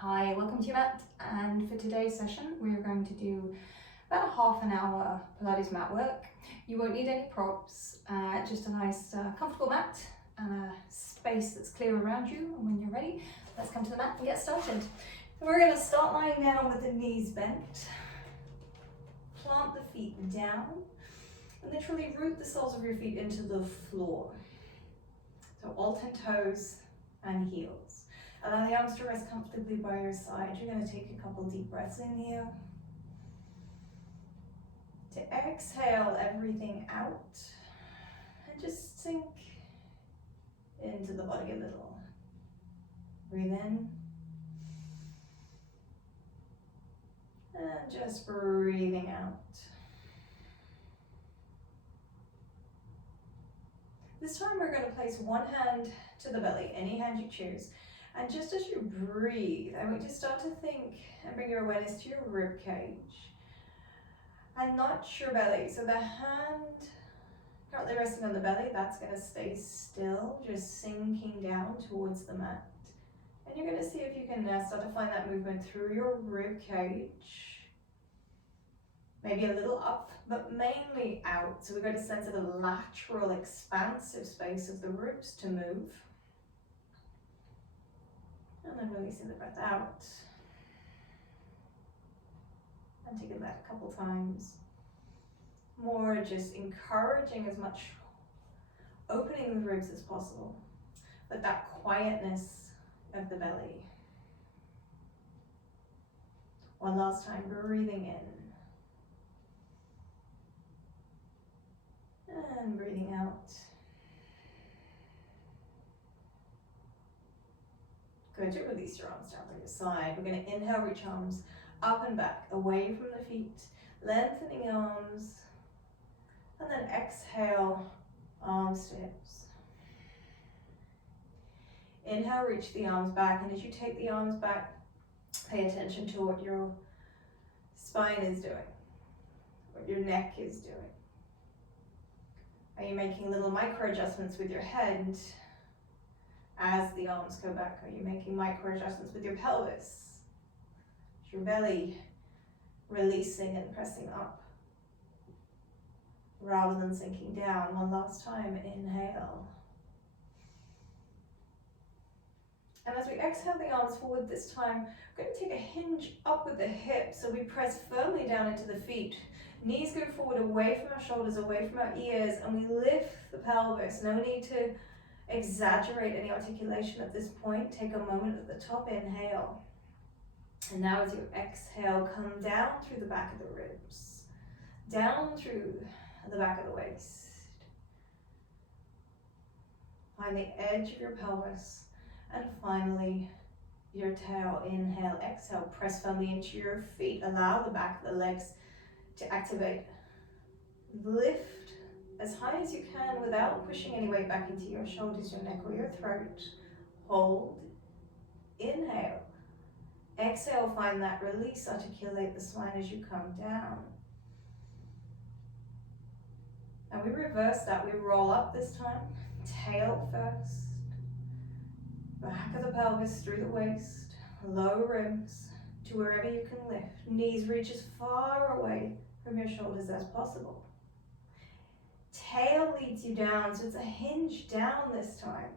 Hi, welcome to Mat, and for today's session we're going to do about a half an hour Pilates mat work. You won't need any props, just a nice comfortable mat and a space that's clear around you. And when you're ready, let's come to the mat and get started. So we're going to start lying down with the knees bent, plant the feet down, and literally root the soles of your feet into the floor. So all 10 toes and heels. Allow the arms to rest comfortably by your side. You're going to take a couple deep breaths in here. To exhale everything out and just sink into the body a little. Breathe in. And just breathing out. This time we're going to place one hand to the belly, any hand you choose. And just as you breathe, I want you to start to think and bring your awareness to your rib cage and not your belly. So the hand currently resting on the belly, that's going to stay still, just sinking down towards the mat. And you're going to see if you can start to find that movement through your rib cage. Maybe a little up, but mainly out. So we've got a sense of a lateral, expansive space of the ribs to move. And then releasing the breath out. And taking that a couple times. More just encouraging as much opening the ribs as possible, but that quietness of the belly. One last time, breathing in. And breathing out. Good, to release your arms down by your side. We're going to inhale, reach arms up and back, away from the feet, lengthening arms, and then exhale, arms to hips. Inhale, reach the arms back, and as you take the arms back, pay attention to what your spine is doing, what your neck is doing. Are you making little micro adjustments with your head as the arms go back? Are you making micro adjustments with your pelvis? Is your belly releasing and pressing up rather than sinking down? One last time, inhale. And as we exhale the arms forward this time, we're going to take a hinge up with the hips. So we press firmly down into the feet. Knees go forward away from our shoulders, away from our ears, and we lift the pelvis. No need to exaggerate any articulation at this point. Take a moment at the top, inhale. And now as you exhale, come down through the back of the ribs, down through the back of the waist. Find the edge of your pelvis. And finally, your tail. Inhale, exhale, press firmly into your feet. Allow the back of the legs to activate. Lift as high as you can without pushing any weight back into your shoulders, your neck, or your throat. Hold. Inhale. Exhale, find that release. Articulate the spine as you come down. And we reverse that. We roll up this time. Tail first. Back of the pelvis through the waist, low ribs to wherever you can lift. Knees reach as far away from your shoulders as possible. Tail leads you down, so it's a hinge down this time.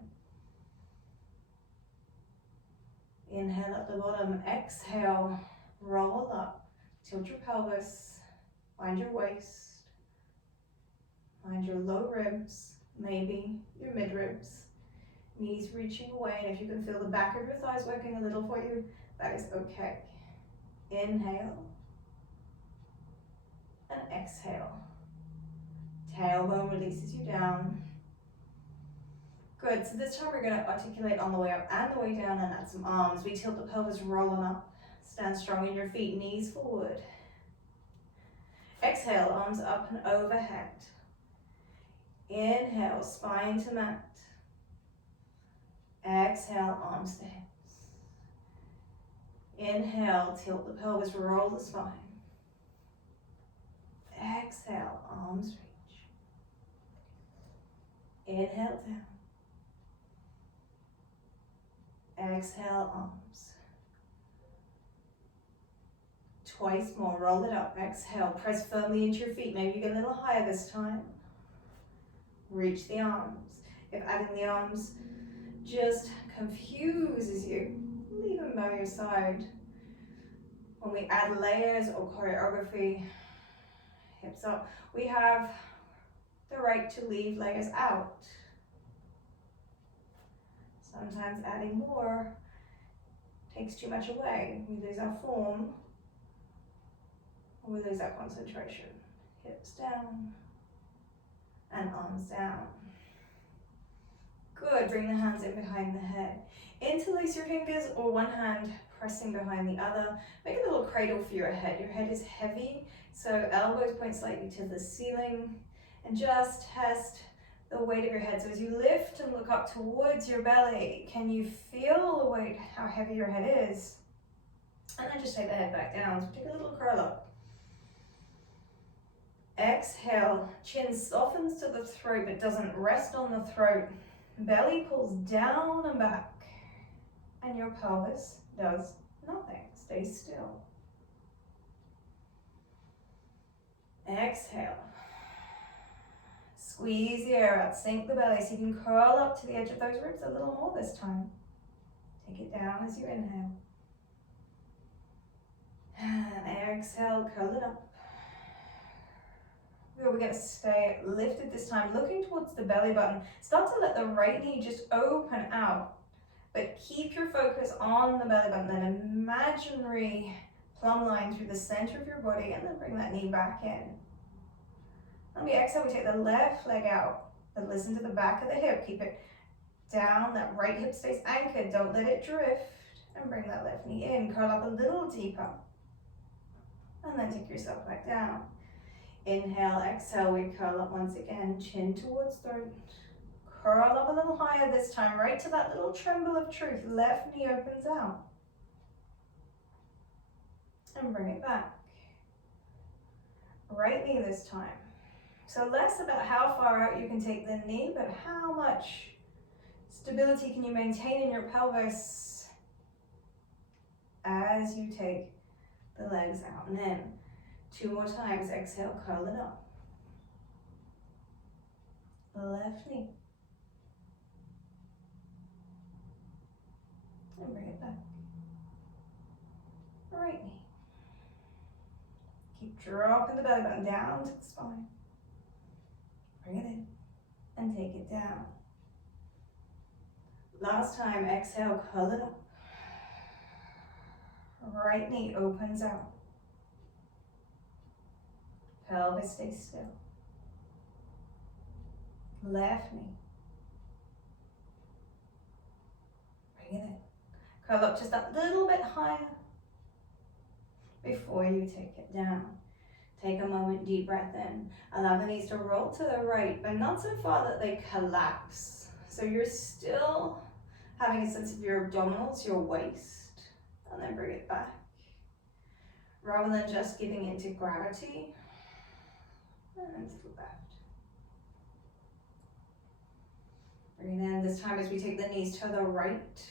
Inhale at the bottom, exhale, roll up, tilt your pelvis, find your waist, find your low ribs, maybe your mid ribs. Knees reaching away, and if you can feel the back of your thighs working a little for you, that is okay. Inhale and exhale. Tailbone releases you down. Good, so this time we're going to articulate on the way up and the way down and add some arms. We tilt the pelvis, rolling up. Stand strong in your feet, knees forward. Exhale, arms up and overhead. Inhale, spine to mat. Exhale, arms to hips. Inhale, tilt the pelvis, roll the spine. Exhale, arms reach. Inhale down. Exhale, arms. Twice more, roll it up, exhale, press firmly into your feet. Maybe you get a little higher this time. Reach the arms. If adding the arms just confuses you, leave them by your side. When we add layers or choreography, hips up, we have the right to leave layers out. Sometimes adding more takes too much away. We lose our form, or we lose our concentration. Hips down and arms down. Good, bring the hands in behind the head. Interlace your fingers or one hand pressing behind the other. Make a little cradle for your head. Your head is heavy, so elbows point slightly to the ceiling, and just test the weight of your head. So as you lift and look up towards your belly, can you feel the weight, how heavy your head is? And then just take the head back down. So take a little curl up. Exhale, chin softens to the throat but doesn't rest on the throat. Belly pulls down and back, and your pelvis does nothing. Stay still. Exhale. Squeeze the air out, sink the belly so you can curl up to the edge of those ribs a little more this time. Take it down as you inhale. And exhale, curl it up. We're going to stay lifted this time, looking towards the belly button. Start to let the right knee just open out, but keep your focus on the belly button, an imaginary plumb line through the center of your body, and then bring that knee back in. Let me exhale, we take the left leg out, and listen to the back of the hip. Keep it down, that right hip stays anchored, don't let it drift, and bring that left knee in. Curl up a little deeper, and then take yourself back down. Inhale, exhale, we curl up once again, chin towards throat. Curl up a little higher this time, right to that little tremble of truth. Left knee opens out. And bring it back. Right knee this time. So less about how far out you can take the knee, but how much stability can you maintain in your pelvis as you take the legs out and in. 2 more times, exhale, curl it up. Left knee. And bring it back. Right knee. Keep dropping the belly button down to the spine. Bring it in and take it down. Last time, exhale, curl it up. Right knee opens out. Pelvis stays still. Left knee. Bring it in. Curl up just that little bit higher before you take it down. Take a moment, deep breath in. Allow the knees to roll to the right, but not so far that they collapse. So you're still having a sense of your abdominals, your waist, and then bring it back. Rather than just giving into gravity, and to the left. Bring it in. This time as we take the knees to the right,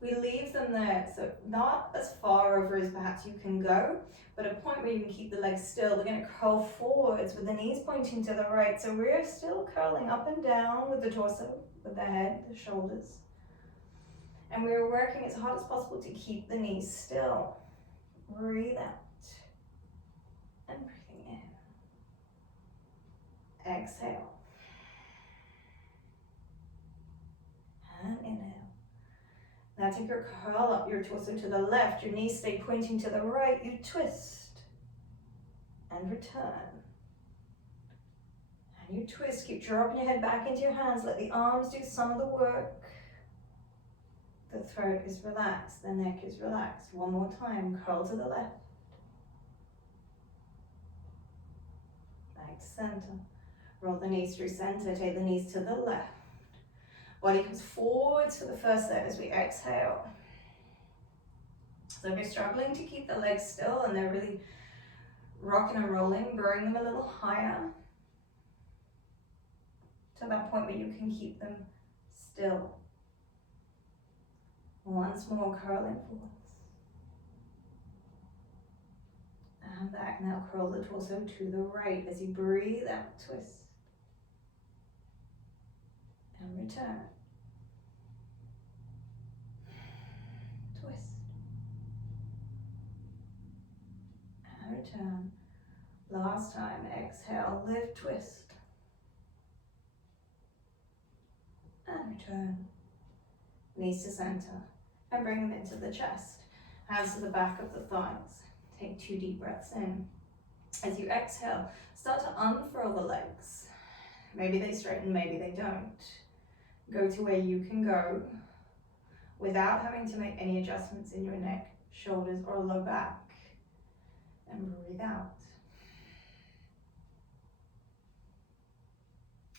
we leave them there, so not as far over as perhaps you can go, but a point where you can keep the legs still. We're going to curl forwards with the knees pointing to the right, so we're still curling up and down with the torso, with the head, the shoulders. And we're working as hard as possible to keep the knees still. Breathe out and breathing in. Exhale. And inhale. Now take your curl up your torso to the left, your knees stay pointing to the right, you twist and return. And you twist, keep dropping your head back into your hands, let the arms do some of the work. The throat is relaxed, the neck is relaxed. One more time, curl to the left. Back to center. Roll the knees through center, take the knees to the left. Body comes forward for the first set as we exhale. So if you're struggling to keep the legs still and they're really rocking and rolling, bring them a little higher to that point where you can keep them still. Once more, curling forwards. And back. Now curl the torso to the right as you breathe out, twist. And return. Twist. And return. Last time, exhale, lift, twist. And return. Knees to center. And bring them into the chest. Hands to the back of the thighs. Take 2 deep breaths in. As you exhale, start to unfurl the legs. Maybe they straighten, maybe they don't. Go to where you can go without having to make any adjustments in your neck, shoulders, or low back. And breathe out.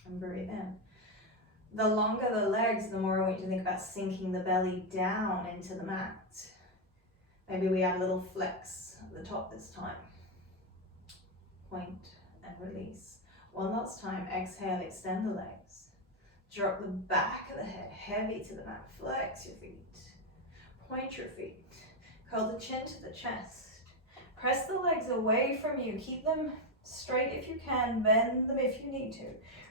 And breathe in. The longer the legs, the more I want you to think about sinking the belly down into the mat. Maybe we add a little flex at the top this time. Point and release. One last time, exhale, extend the legs. Drop the back of the head heavy to the mat. Flex your feet. Point your feet. Curl the chin to the chest. Press the legs away from you. Keep them straight if you can. Bend them if you need to.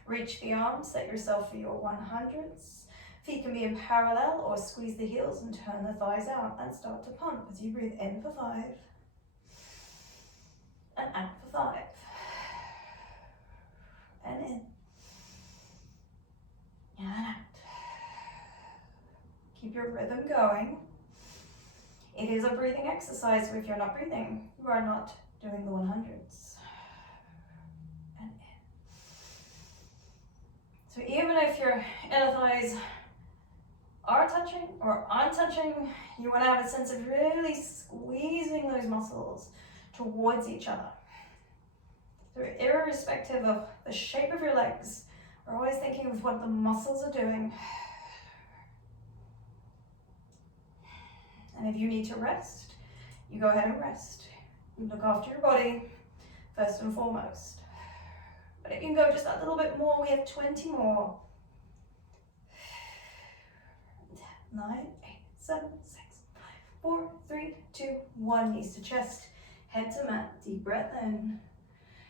Reach the arms. Set yourself for your 100s. Feet can be in parallel or squeeze the heels and turn the thighs out and start to pump as you breathe in for 5 and out for 5 and in and out. Keep your rhythm going. It is a breathing exercise, so if you're not breathing, you are not doing the 100s. And in. So even if your inner thighs are touching or aren't touching, you want to have a sense of really squeezing those muscles towards each other. So irrespective of the shape of your legs, we're always thinking of what the muscles are doing. And if you need to rest, you go ahead and rest. You look after your body first and foremost. But if you can go just a little bit more, we have 20 more. 9, 8, 7, 6, 5, 4, 3, 2, 1. Knees to chest, head to mat. Deep breath in.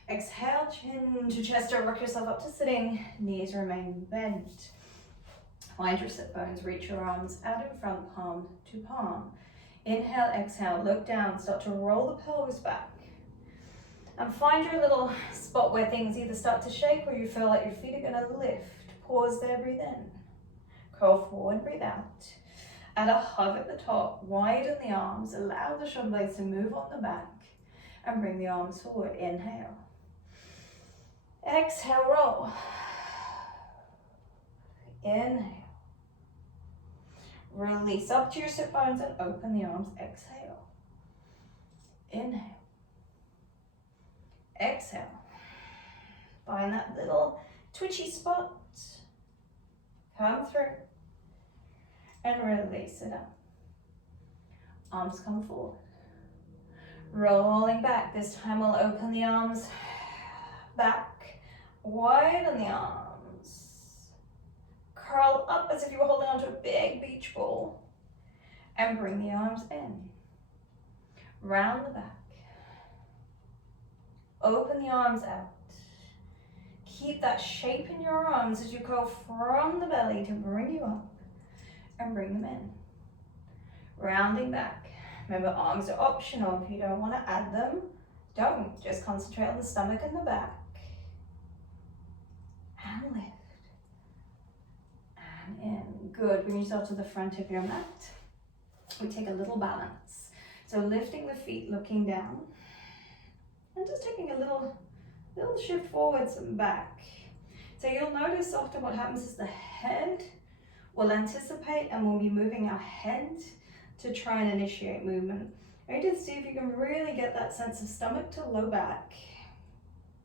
Exhale, chin to chest, or rock yourself up to sitting. Knees remain bent. Find your sit bones. Reach your arms out in front, palm to palm. Inhale, exhale, look down. Start to roll the pelvis back. And find your little spot where things either start to shake or you feel like your feet are going to lift. Pause there, breathe in. Curl forward, breathe out. Add a hug at the top, widen the arms, allow the shoulder blades to move on the back, and bring the arms forward. Inhale. Exhale, roll. Inhale. Release up to your sit bones and open the arms. Exhale. Inhale. Exhale. Find that little twitchy spot. Come through. And release it up. Arms come forward. Rolling back. This time we'll open the arms back. Widen the arms. Curl up as if you were holding onto a big beach ball. And bring the arms in. Round the back. Open the arms out. Keep that shape in your arms as you go from the belly to bring you up and bring them in. Rounding back. Remember, arms are optional. If you don't want to add them, don't. Just concentrate on the stomach and the back. And lift. And in. Good. Bring yourself to the front of your mat. We take a little balance. So lifting the feet, looking down. And just taking a little shift forwards and back. So you'll notice often what happens is the head will anticipate and we'll be moving our head to try and initiate movement. And just see if you can really get that sense of stomach to low back,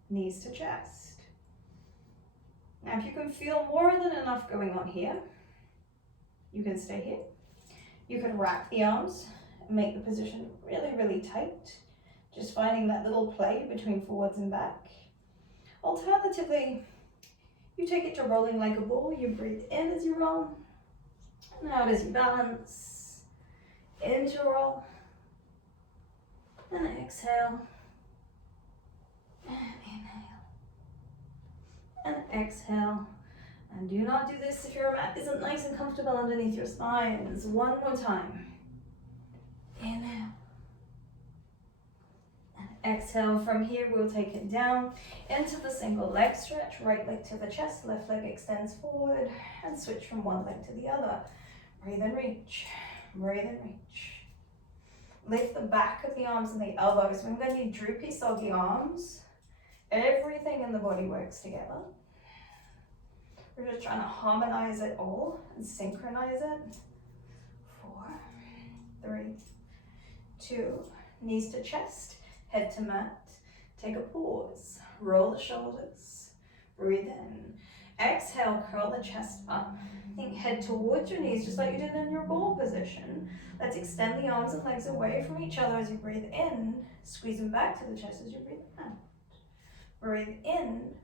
knees to chest. Now if you can feel more than enough going on here, you can stay here. You could wrap the arms and make the position really, really tight. Just finding that little play between forwards and back. Alternatively, you take it to rolling like a ball. You breathe in as you roll, and out as you balance. In to roll, and exhale, and exhale. And do not do this if your mat isn't nice and comfortable underneath your spines. One more time. Inhale. And exhale. From here, we'll take it down into the single leg stretch. Right leg to the chest, left leg extends forward, and switch from one leg to the other. Breathe and reach. Breathe and reach. Lift the back of the arms and the elbows. We're going to need droopy, soggy arms. Everything in the body works together. We're just trying to harmonize it all and synchronize it. 4, 3, 2, knees to chest, head to mat. Take a pause. Roll the shoulders. Breathe in. Exhale, curl the chest up. Think head towards your knees, just like you did in your ball position. Let's extend the arms and legs away from each other as you breathe in. Squeeze them back to the chest as you breathe out. Breathe in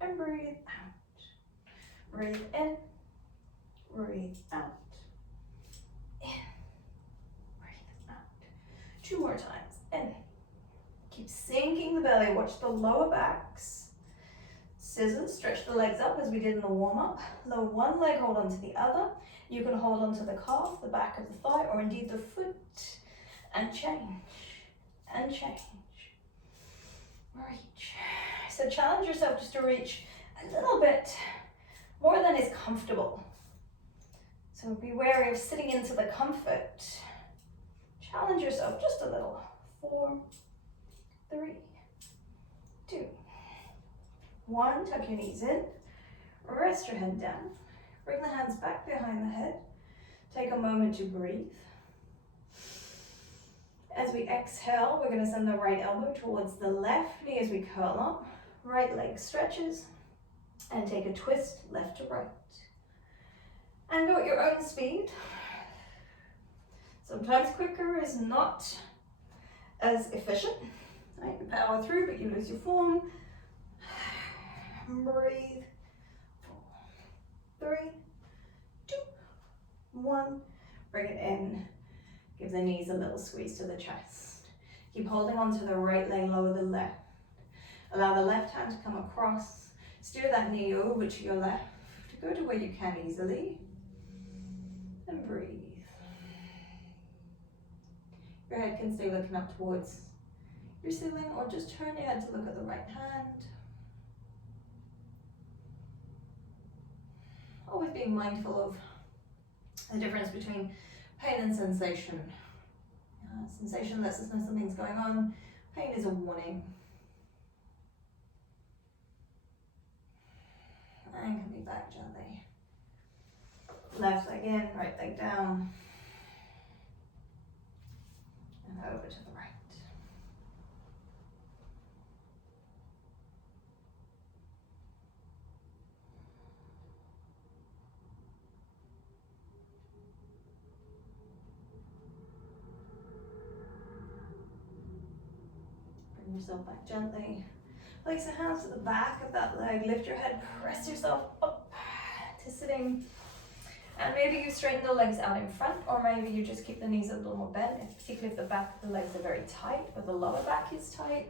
and breathe out. Breathe in, breathe out. In, breathe out. 2 more times. In. Keep sinking the belly. Watch the lower backs. Scissors, stretch the legs up as we did in the warm-up. Lower one leg, hold onto the other. You can hold onto the calf, the back of the thigh, or indeed the foot. And change. And change. Reach. So challenge yourself just to reach a little bit more than is comfortable. So be wary of sitting into the comfort. Challenge yourself just a little. 4, 3, 2, 1. Tuck your knees in. Rest your head down. Bring the hands back behind the head. Take a moment to breathe. As we exhale, we're going to send the right elbow towards the left knee as we curl up. Right leg stretches. And take a twist left to right. And go at your own speed. Sometimes quicker is not as efficient. Right? You power through, but you lose your form. Breathe. 4, 3, 2, 1. Bring it in. Give the knees a little squeeze to the chest. Keep holding on to the right leg, lower the left. Allow the left hand to come across. Steer that knee over to your left. Go to where you can easily. And breathe. Your head can stay looking up towards your ceiling, or just turn your head to look at the right hand. Always being mindful of the difference between pain and sensation. Sensation lets us know something's going on. Pain is a warning. And coming back gently. Left leg in, right leg down. And over to the right. Bring yourself back gently. Place the hands to the back of that leg. Lift your head, press yourself up to sitting. And maybe you straighten the legs out in front, or maybe you just keep the knees a little more bent, particularly if the back of the legs are very tight, but the lower back is tight.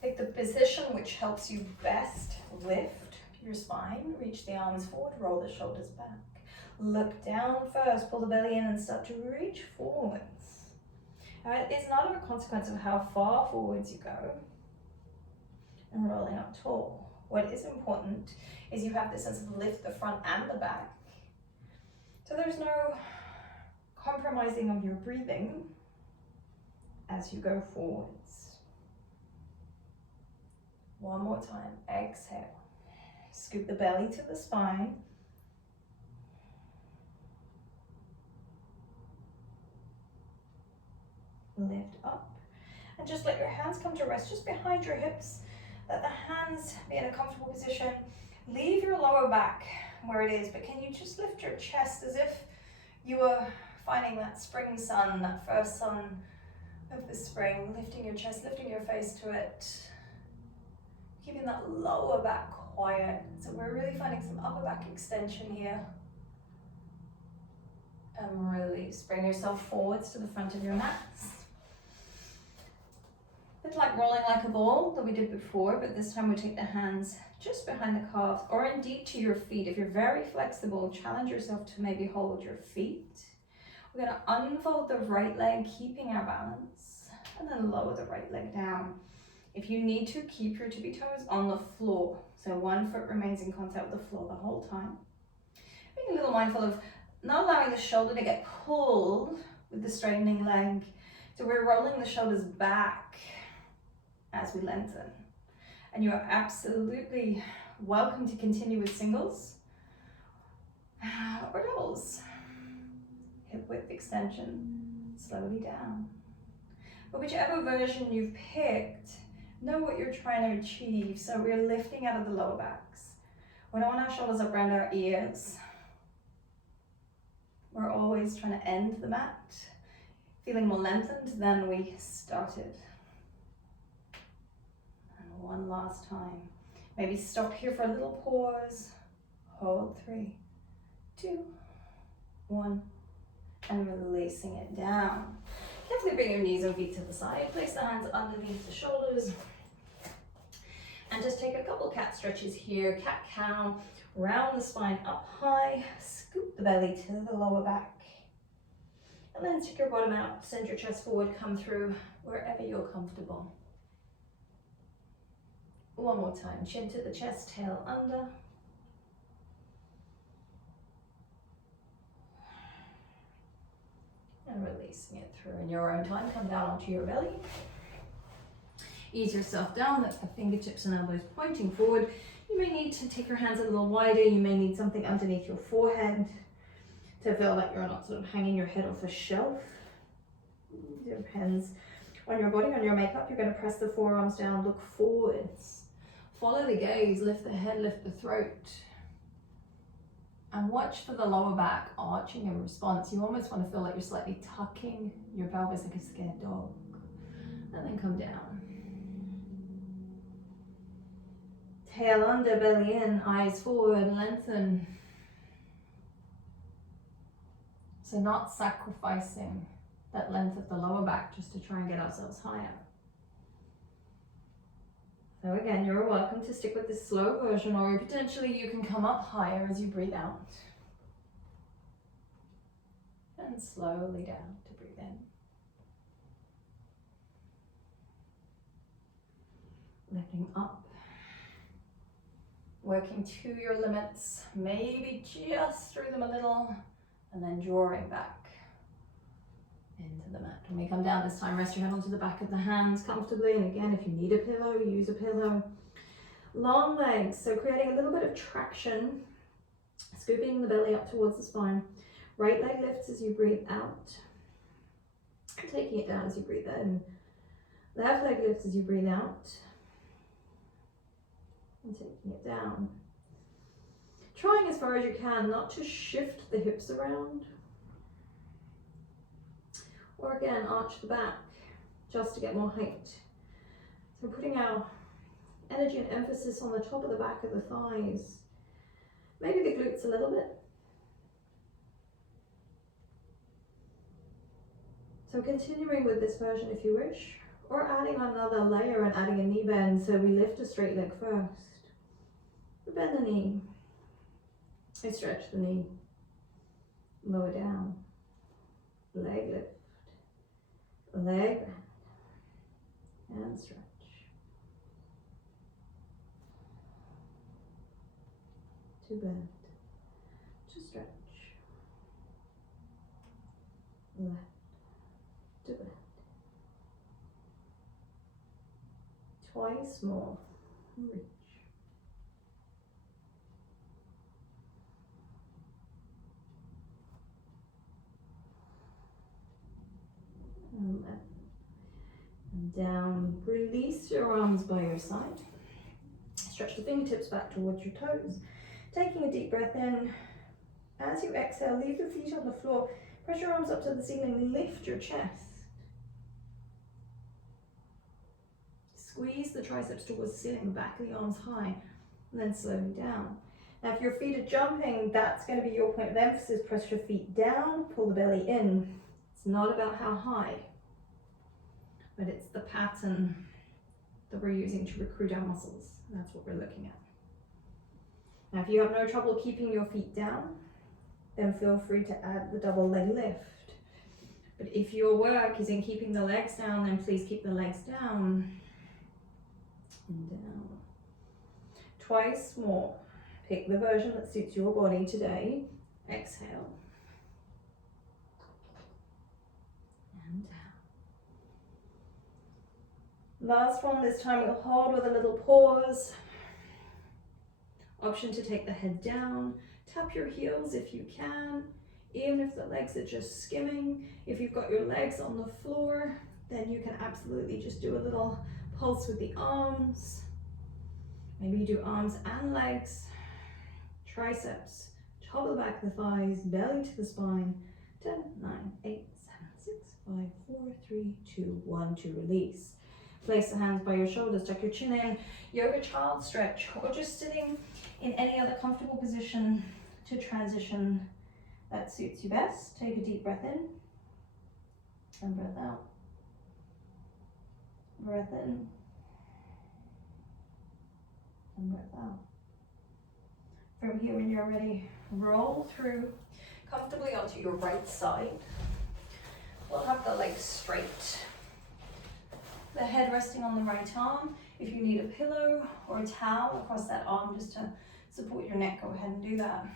Pick the position which helps you best lift your spine. Reach the arms forward, roll the shoulders back. Look down first, pull the belly in and start to reach forwards. It's not a consequence of how far forwards you go and rolling up tall. What is important is you have this sense of lift the front and the back. So there's no compromising of your breathing as you go forwards. One more time, exhale. Scoop the belly to the spine. Lift up. And just let your hands come to rest just behind your hips. Let the hands be in a comfortable position. Leave your lower back where it is, but can you just lift your chest as if you were finding that spring sun, that first sun of the spring, lifting your chest, lifting your face to it, keeping that lower back quiet. So we're really finding some upper back extension here. And release. Bring yourself forwards to the front of your mats. It's like rolling like a ball that we did before, but this time we take the hands just behind the calves, or indeed to your feet. If you're very flexible, challenge yourself to maybe hold your feet. We're going to unfold the right leg, keeping our balance, and then lower the right leg down. If you need to, keep your tippy toes on the floor. So one foot remains in contact with the floor the whole time. Being a little mindful of not allowing the shoulder to get pulled with the straightening leg. So we're rolling the shoulders back as we lengthen. And you are absolutely welcome to continue with singles or doubles. Hip width extension, slowly down. But whichever version you've picked, know what you're trying to achieve. So we're lifting out of the lower backs. We don't want our shoulders up around our ears. We're always trying to end the mat, feeling more lengthened than we started. And one last time. Maybe stop here for a little pause. Hold 3, 2, 1, and releasing it down. Carefully bring your knees and feet to the side. Place the hands underneath the shoulders. And just take a couple cat stretches here. Cat cow, round the spine up high. Scoop the belly to the lower back. And then stick your bottom out. Send your chest forward. Come through wherever you're comfortable. One more time. Chin to the chest, tail under. And releasing it through in your own time. Come down onto your belly. Ease yourself down. Let the fingertips and elbows pointing forward. You may need to take your hands a little wider. You may need something underneath your forehead to feel like you're not sort of hanging your head off a shelf. It depends on your body, on your makeup. You're going to press the forearms down, look forwards. Follow the gaze, lift the head, lift the throat. And watch for the lower back arching in response. You almost want to feel like you're slightly tucking your pelvis like a scared dog. And then come down. Tail under, belly in, eyes forward, lengthen. So not sacrificing that length of the lower back just to try and get ourselves higher. So again, you're welcome to stick with this slow version, or potentially you can come up higher as you breathe out. And slowly down to breathe in. Lifting up. Working to your limits, maybe just through them a little, and then drawing back into the mat. When we come down this time, rest your head onto the back of the hands comfortably, and again, if you need a pillow, use a pillow. Long legs, so creating a little bit of traction, scooping the belly up towards the spine. Right leg lifts as you breathe out, taking it down as you breathe in. Left leg lifts as you breathe out, and taking it down. Trying as far as you can not to shift the hips around. Or again, arch the back just to get more height. So we're putting our energy and emphasis on the top of the back of the thighs. Maybe the glutes a little bit. So continuing with this version if you wish, or adding another layer and adding a knee bend, so we lift a straight leg first. Bend the knee, I stretch the knee, lower down, leg lift, leg bend, and stretch. To bend, to stretch, left, to bend. Twice more, reach. And left. And down. Release your arms by your side. Stretch the fingertips back towards your toes. Taking a deep breath in. As you exhale, leave your feet on the floor. Press your arms up to the ceiling. Lift your chest. Squeeze the triceps towards the ceiling, the back of the arms high, and then slowly down. Now if your feet are jumping, that's going to be your point of emphasis. Press your feet down, pull the belly in. It's not about how high, but it's the pattern that we're using to recruit our muscles. That's what we're looking at. Now, if you have no trouble keeping your feet down, then feel free to add the double leg lift. But if your work is in keeping the legs down, then please keep the legs down and down. Twice more. Pick the version that suits your body today. Exhale. And down. Last one, this time we'll hold with a little pause. Option to take the head down. Tap your heels if you can, even if the legs are just skimming. If you've got your legs on the floor, then you can absolutely just do a little pulse with the arms. Maybe you do arms and legs, triceps, top of the back of the thighs, belly to the spine. 10, 9, 8, 7, 6, 5, 4, 3, 2, 1 to release. Place the hands by your shoulders, tuck your chin in, yoga child stretch, or just sitting in any other comfortable position to transition that suits you best. Take a deep breath in and breath out. Breath in and breath out. From here, when you're ready, roll through comfortably onto your right side. We'll have the legs straight. The head resting on the right arm. If you need a pillow or a towel across that arm just to support your neck, go ahead and do that.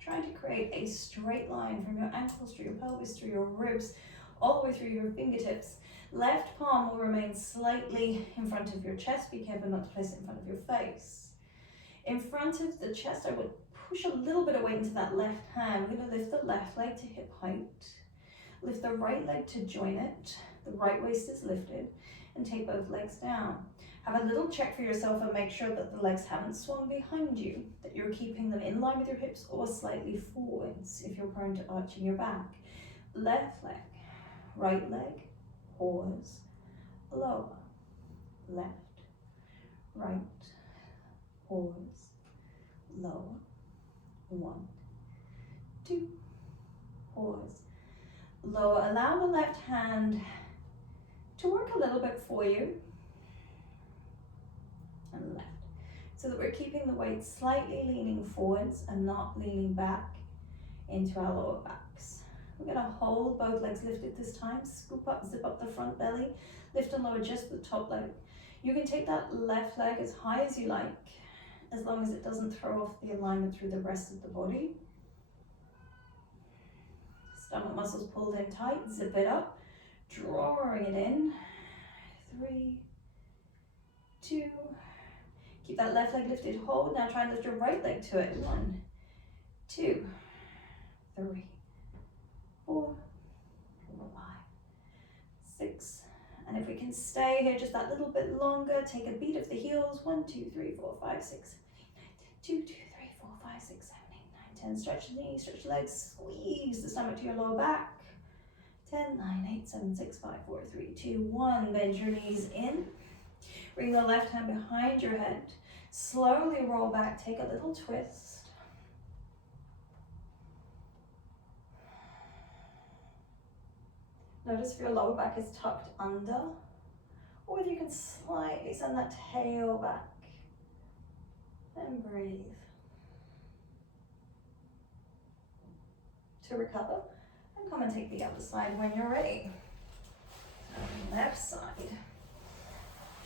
Trying to create a straight line from your ankles through your pelvis, through your ribs, all the way through your fingertips. Left palm will remain slightly in front of your chest. Be careful not to place it in front of your face. In front of the chest, I would push a little bit of weight into that left hand. We're going to lift the left leg to hip height. Lift the right leg to join it. The right waist is lifted. And take both legs down. Have a little check for yourself and make sure that the legs haven't swung behind you, that you're keeping them in line with your hips or slightly forwards if you're prone to arching your back. Left leg, right leg, pause, lower, left, right, pause, lower, 1, 2, pause, lower. Allow the left hand to work a little bit for you, and left, so that we're keeping the weight slightly leaning forwards and not leaning back into our lower backs. We're going to hold both legs lifted this time. Scoop up, zip up the front belly, lift and lower just the top leg. You can take that left leg as high as you like, as long as it doesn't throw off the alignment through the rest of the body. Stomach muscles pulled in tight, zip it up. Drawing it in, 3, 2, keep that left leg lifted, hold. Now try and lift your right leg to it. 1, 2, 3, 4, 5, 6. And if we can stay here just that little bit longer, take a beat of the heels. 1, 2, 3, 4, 5, 6, 7, 8, 9, 10. 2, 2, 3, 4, 5, 6, 7, 8, 9, 10. Stretch the knees, stretch the legs, squeeze the stomach to your lower back. 10, 9, 8, 7, 6, 5, 4, 3, 2, 1. Bend your knees in. Bring the left hand behind your head. Slowly roll back. Take a little twist. Notice if your lower back is tucked under, or if you can slightly send that tail back. And breathe. To recover. And come and take the other side when you're ready. Left side.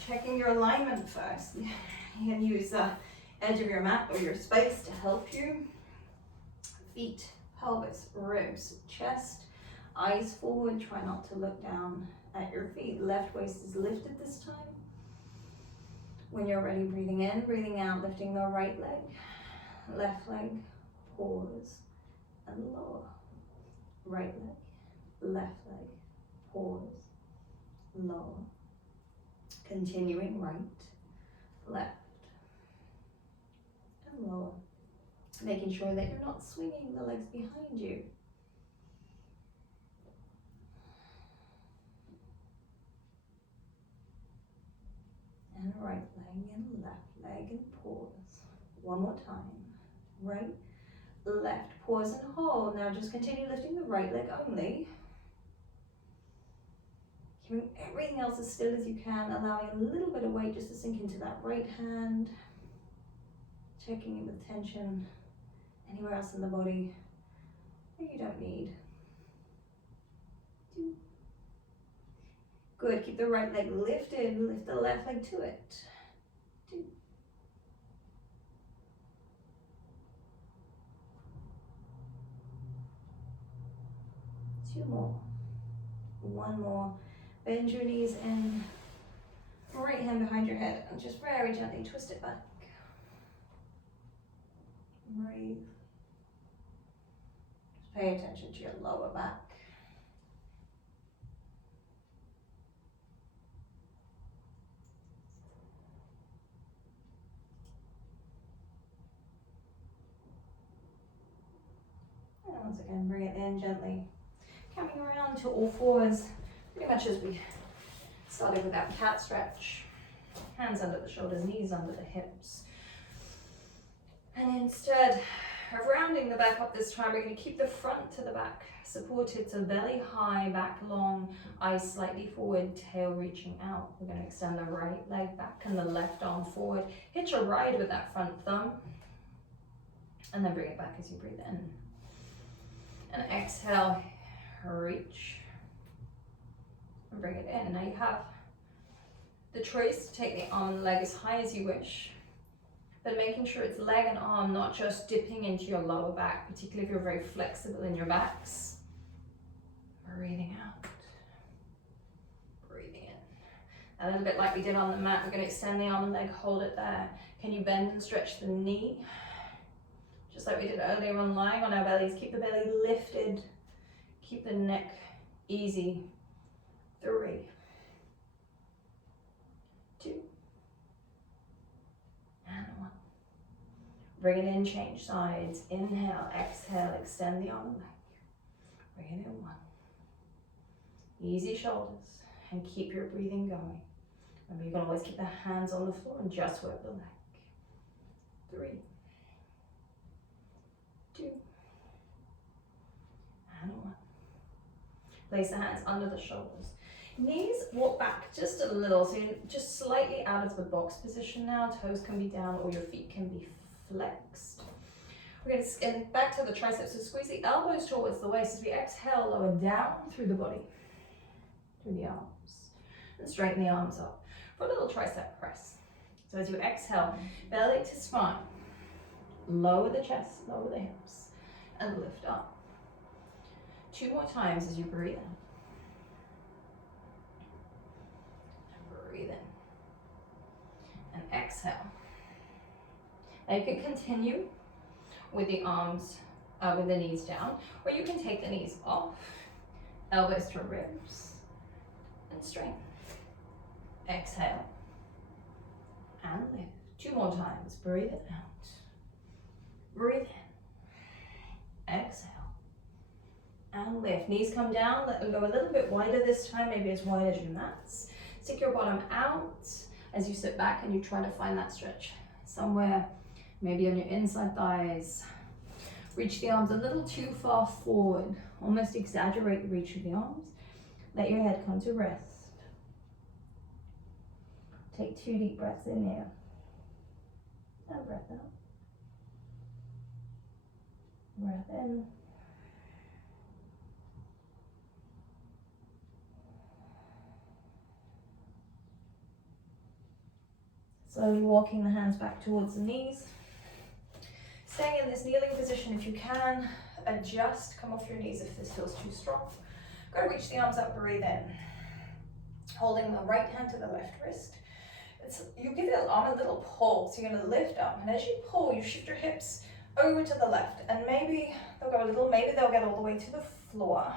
Checking your alignment first. You can use the edge of your mat or your space to help you. Feet, pelvis, ribs, chest, eyes forward. Try not to look down at your feet. Left waist is lifted this time. When you're ready, breathing in, breathing out, lifting the right leg, left leg, pause, and lower. Right leg, left leg, pause, lower. Continuing right, left, and lower. Making sure that you're not swinging the legs behind you. And right leg and left leg and pause. One more time. Right, left, pause and hold. Now just continue lifting the right leg only. Keeping everything else as still as you can, allowing a little bit of weight just to sink into that right hand. Checking in with tension anywhere else in the body that you don't need. 2. Good, keep the right leg lifted, lift the left leg to it. 2. 2 more. 1 more. Bend your knees in. Right hand behind your head and just very gently twist it back. Breathe. Just pay attention to your lower back. And once again, bring it in gently. Coming around to all fours, pretty much as we started with that cat stretch. Hands under the shoulders, knees under the hips. And instead of rounding the back up this time, we're going to keep the front to the back supported, so belly high, back long, eyes slightly forward, tail reaching out. We're going to extend the right leg back and the left arm forward. Hitch a ride with that front thumb. And then bring it back as you breathe in. And exhale, reach. And bring it in. Now you have the choice to take the arm and leg as high as you wish, but making sure it's leg and arm, not just dipping into your lower back, particularly if you're very flexible in your backs. Breathing out. Breathing in. A little bit like we did on the mat, we're going to extend the arm and leg, hold it there. Can you bend and stretch the knee? Just like we did earlier on lying on our bellies. Keep the belly lifted. Keep the neck easy. 3. 2. And 1. Bring it in, change sides. Inhale, exhale, extend the arm and leg. Bring it in 1. Easy shoulders, and keep your breathing going. Remember, you can always keep the hands on the floor and just work the leg. 3. 2. And 1. Place the hands under the shoulders. Knees walk back just a little, so you're just slightly out of the box position now. Toes can be down or your feet can be flexed. We're going to get back to the triceps, so squeeze the elbows towards the waist as we exhale, lower down through the body, through the arms, and straighten the arms up for a little tricep press. So as you exhale, belly to spine, lower the chest, lower the hips, and lift up. 2 more times as you breathe in. Breathe in. And exhale. Now you can continue with the arms, with the knees down, or you can take the knees off, elbows to ribs, and straighten. Exhale. And lift. 2 more times. Breathe it out. Breathe in. Exhale. And lift. Knees come down, let them go a little bit wider this time, maybe as wide as your mats. Stick your bottom out as you sit back and you try to find that stretch somewhere, maybe on your inside thighs. Reach the arms a little too far forward, almost exaggerate the reach of the arms. Let your head come to rest. Take 2 deep breaths in here. And breath out. Breath in. Slowly walking the hands back towards the knees. Staying in this kneeling position if you can. Adjust, come off your knees if this feels too strong. Go to reach the arms up, breathe in. Holding the right hand to the left wrist. You give the arm a little pull, so you're going to lift up. And as you pull, you shift your hips over to the left. And maybe they'll go a little, maybe they'll get all the way to the floor.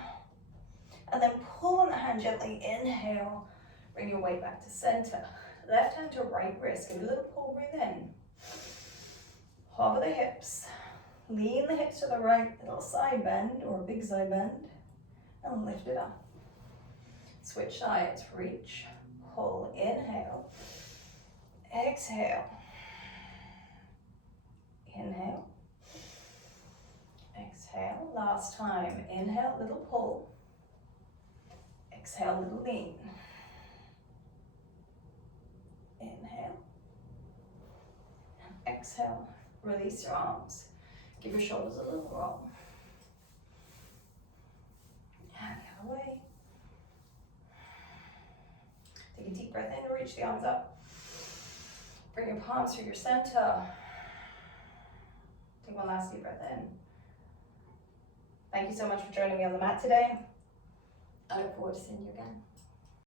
And then pull on the hand gently, inhale. Bring your weight back to center. Left hand to right wrist, give a little pull, breathe in. Hover the hips, lean the hips to the right, a little side bend or a big side bend, and lift it up. Switch sides, reach, pull, inhale, exhale, inhale, exhale, last time, inhale, little pull, exhale, little lean. Exhale, release your arms. Give your shoulders a little roll. And the other way. Take a deep breath in, reach the arms up. Bring your palms through your center. Take one last deep breath in. Thank you so much for joining me on the mat today. I look forward to seeing you again.